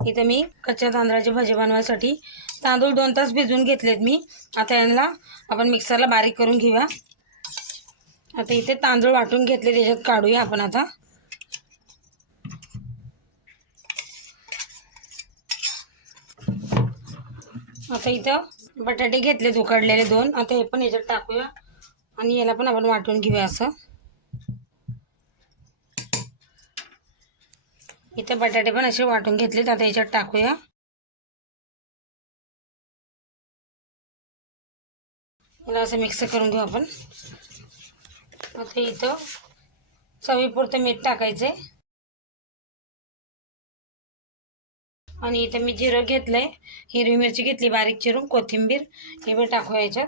इथं मी कच्च्या तांदळाचे भजे बनवायसाठी तांदूळ दोन तास भिजवून घेतलेत मी. आता यांना आपण मिक्सरला बारीक करून घेऊया. आता इथे तांदूळ वाटून घेतले त्याच्यात काढूया आपण आता. आता इथं बटाटे घेतलेत उकडलेले दोन. आता हे पण याच्यात टाकूया आणि याला पण आपण वाटून घेऊया असं. इथे बटाटे पण असे वाटून घेतलेत. आता याच्यात टाकूया. मला असं मिक्स करून घेऊ आपण. आता इथं चवीपुरतं मीठ टाकायचं आहे आणि इथं मी जिरं घेतलंय. हिरवी मिरची घेतली बारीक चिरून कोथिंबीर. हे बी टाकूया याच्यात.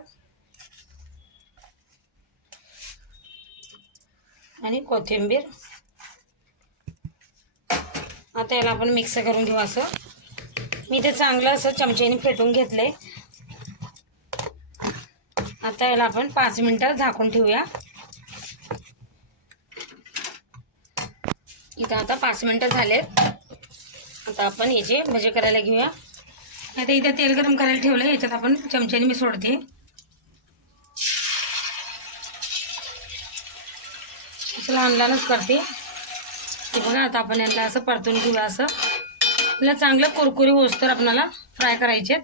आणि कोथिंबीर. आता याला आपण मिक्स करून घेऊ असं. मी ते चांगलं असं चमच्याने फेटून घेतले आता याला आपण पाच मिनटं झाकून ठेवूया. इथं आता पाच मिनटं झालेत. आता आपण याचे भजे करायला घेऊया. आता इथं तेल गरम करायला ठेवलं याच्यात आपण चमच्याने मी सोडते. असं लहान लहानच करते. ते बघा आता आपण यांना असं परतून घेऊया असं. याला चांगलं कुरकुरी होस तर आपल्याला फ्राय करायचे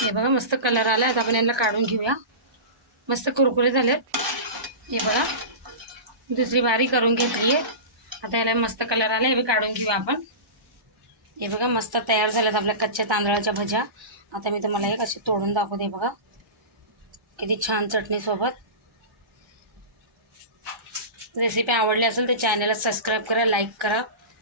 हे बघा मस्त कलर आला आता आपण यांना काढून घेऊया. मस्त कुरकुरे झालेत. हे बघा दुसरी बारी करून घेतली आहे. आता याला मस्त कलर आला हे बी काढून घेऊया आपण. हे बघा मस्त तयार झाल्यात आपल्या कच्च्या तांदळाच्या भज्या. आता मी तुम्हाला एक अशी तोडून दाखवते बघा. किती छान चटणीसोबत. रेसिपी आवडली असेल तर चॅनलला सबस्क्राईब करा लाईक करा.